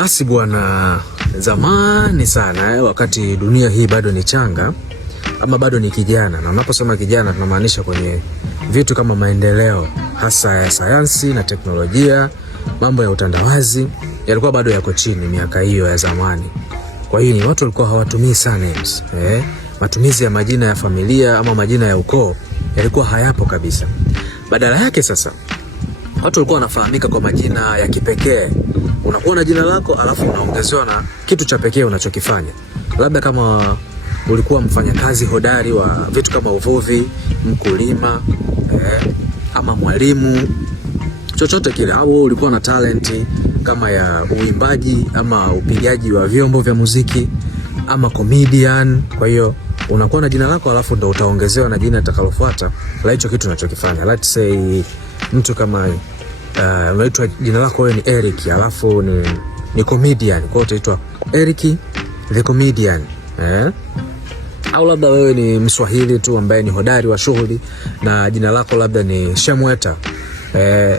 Basi bwana, zamani sana wakati dunia hii bado ni changa ama bado ni kijana, na unaposema kijana tunamaanisha kwenye vitu kama maendeleo hasa ya sayansi na teknolojia, mambo ya utandawazi yalikuwa bado yako chini miaka hiyo ya zamani. Kwa hiyo ni watu walikuwa hawatumii surnames. Matumizi ya majina ya familia ama majina ya ukoo yalikuwa hayapo kabisa. Badala yake sasa watu walikuwa wanafahamika kwa majina ya kipekee. Unakuwa na jina lako alafu unaongezewa na kitu cha pekee unachokifanya. Labda kama ulikuwa mfanyakazi hodari wa vitu kama uvuvi, mkulima, ama mwalimu, chochote kile, au ulikuwa na talenti kama ya uimbaji ama upigaji wa vyombo vya muziki ama comedian. Kwa hiyo unakuwa na jina lako alafu ndo utaongezewa na jina litakalofuata la hicho kitu unachokifanya. Let's say mtu kama unaitwa jina lako wewe ni Eric alafu ni comedian, kwa hiyo utaitwa Eric the comedian. Au labda wewe ni Mswahili tu ambaye ni hodari wa shughuli na jina lako labda ni Shemweta,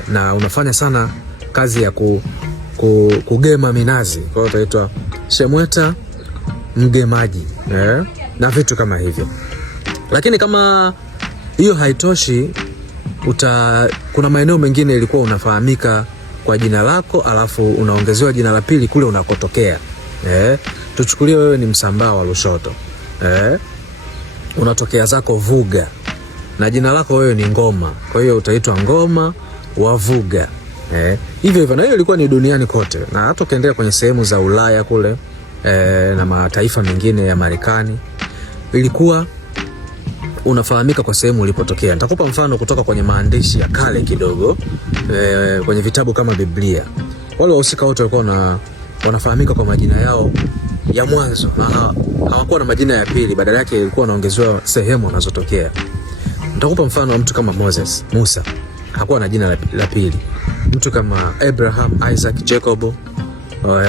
na unafanya sana kazi ya kugema minazi, kwa hiyo utaitwa Shemweta mgemaji, na vitu kama hivyo. Lakini kama hiyo haitoshi, kuna maeneo mengine ilikuwa unafahamika kwa jina lako alafu unaongezewa jina la pili kule unakotokea. Tuchukulie wewe ni Msambaa wa Lushoto, unatokea zako Vuga na jina lako wewe ni Ngoma, kwa hiyo utaitwa Ngoma wa Vuga. Hivyo hivyo, na hiyo ilikuwa ni duniani kote, na hata ukiendelea kwenye sehemu za Ulaya kule na mataifa mengine ya Marekani ilikuwa unafahamika kwa sehemu ulipotokea. Nitakupa mfano kutoka kwenye maandishi ya kale kidogo, kwenye vitabu kama Biblia. Wale wahusika wote walikuwa wanafahamika kwa majina yao ya mwanzo, hawakuwa na majina ya pili, badala yake ilikuwa wanaongezewa sehemu wanazotokea. Nitakupa mfano wa mtu kama Musa, hakuwa na jina la pili. Mtu kama Abraham, Isaac, Jacob,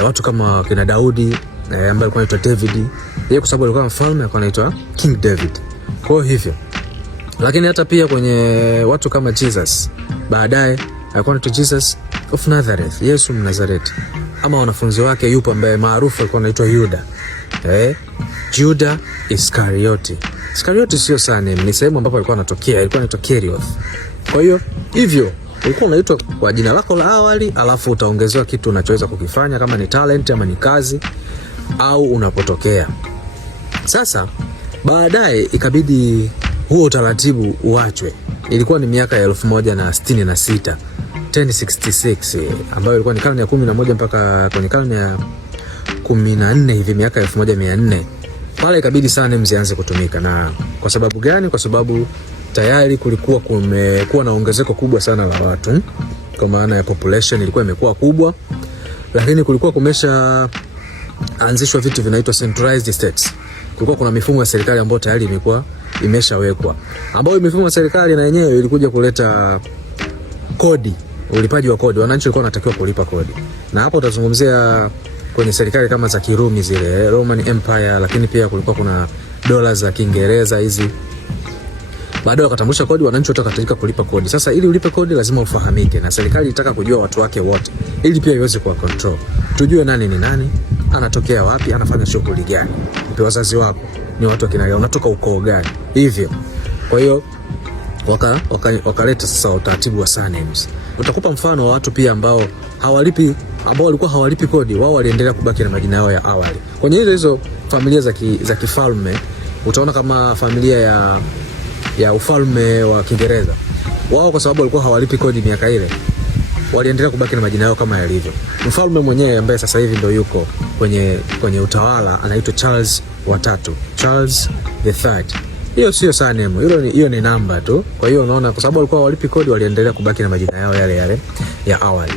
watu kama kina Daudi ambaye alikuwa anaitwa David, yeye kwa sababu alikuwa mfalme alikuwa anaitwa King David. Kwa hivyo, lakini hata pia kwenye watu kama Jesus, baadaye alikuwa anaitwa Jesus of Nazareth, Yesu Mnazareti. Ama wanafunzi wake yupo ambaye maarufu alikuwa anaitwa Yuda, Juda Iskarioti. Iskarioti sio surname, ni sehemu ambapo alikuwa anatokea, alikuwa anaitwa Kerioth. Kwa hiyo hivyo ulikuwa unaitwa kwa jina lako la awali alafu utaongezewa kitu unachoweza kukifanya, kama ni talent ama ni kazi au unapotokea. Sasa baadaye ikabidi huo utaratibu uachwe. Ilikuwa ni miaka ya 1166, 1066, ambayo ilikuwa ni karne ya 11 mpaka kwenye karne ya 14 hivi, miaka ya 1400. Pale ikabidi surnames zianze kutumika. Na kwa sababu gani? Kwa sababu tayari kumekuwa na ongezeko kubwa sana la watu, kwa maana ya population ilikuwa imekuwa kubwa, lakini kulikuwa kumesha anzishwa vitu vinaitwa centralized states. Kulikuwa kuna mifumo ya serikali ambayo tayari imeshawekwa, ambayo mifumo ya serikali na yenyewe ilikuja kuleta kodi, ulipaji wa kodi. Wananchi walikuwa wanatakiwa kulipa kodi, na hapo utazungumzia kwenye serikali kama za Kirumi zile, Roman Empire, lakini pia kulikuwa kuna dola za Kiingereza hizi. Baadaye wakatambulisha kodi, wananchi wote wakahitajika kulipa kodi. Sasa ili ulipe kodi lazima ufahamike, na serikali ilitaka kujua watu wake wote ili pia iweze kuwa control. Tujue nani ni nani, anatokea wapi, anafanya shughuli gani, mpe wazazi wako ni watu wakina gani, unatoka ukoo gani, hivyo. Kwa hiyo wakaleta sasa utaratibu wa surnames. Utakupa mfano wa watu pia ambao walikuwa hawalipi kodi, wao waliendelea kubaki na majina yao ya awali. Kwenye hizo familia za kifalme, utaona kama familia ya ufalme wa Kiingereza, wao kwa sababu walikuwa hawalipi kodi miaka ile, waliendelea kubaki na majina yao kama yalivyo. Mfalme mwenyewe ambaye sasa hivi ndio yuko kwenye utawala anaitwa Charles watatu, Charles the Third. Hiyo sio surname, hiyo ni namba tu. Kwa hiyo unaona, kwa sababu walikuwa hawalipi kodi, waliendelea kubaki na majina yao yale ya awali.